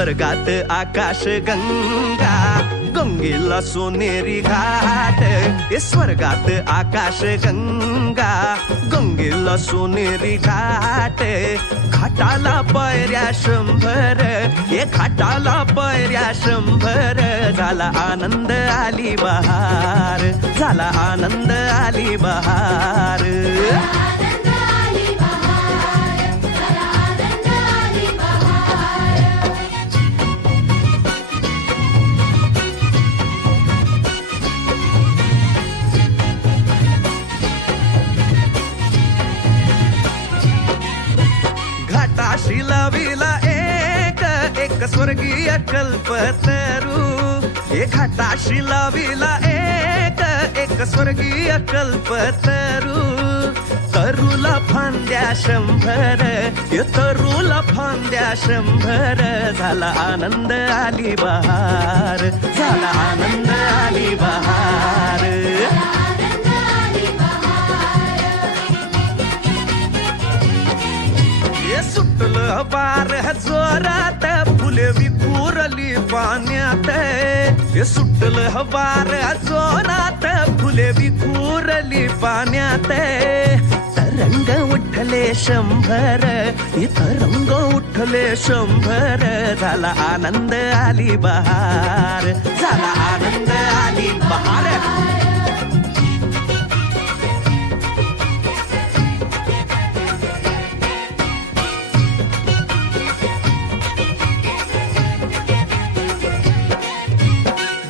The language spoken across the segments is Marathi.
स्वर्गात आकाश गंगा, गंगेला सोनेरी घाट. स्वर्गात आकाश गंगा, गंगेला सोनेरी घाट. घाटाला पायऱ्या 100, घाटाला पायऱ्या 100. झाला आनंद आली बहार, झाला आनंद आली बहार. घाटाशी लाविला एक स्वर्गीय कल्पतरू. घाटाशी लाविला एक स्वर्गीय कल्पतरू. तरुला फांद्या 100, तरुला फांद्या 100. झाला आनंद आली बहार, झाला आनंद आली बहार. सुटलं बार जोरात, फुले विखुरली पाण्यात. सुटलं बार जोरात, फुले विखुरली पाण्यात. तरंग उठले 100, तरंग उठले 100. झाला आनंद आली बहार, झाला आनंद आली बहार.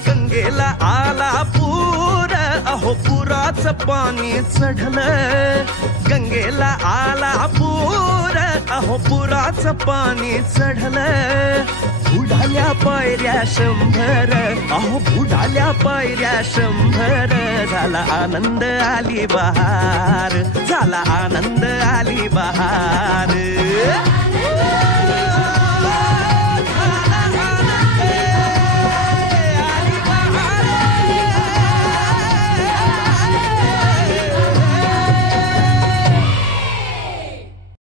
गंगेला आला पूर, अहो पुराचं पाणी चढलं. गंगेला आला पूर, अहो पुराचं पाणी चढलं. बुडाल्या पायऱ्या 100, अहो बुडाल्या पायऱ्या 100. झाला आनंद आली बहार, झाला आनंद आली बहार.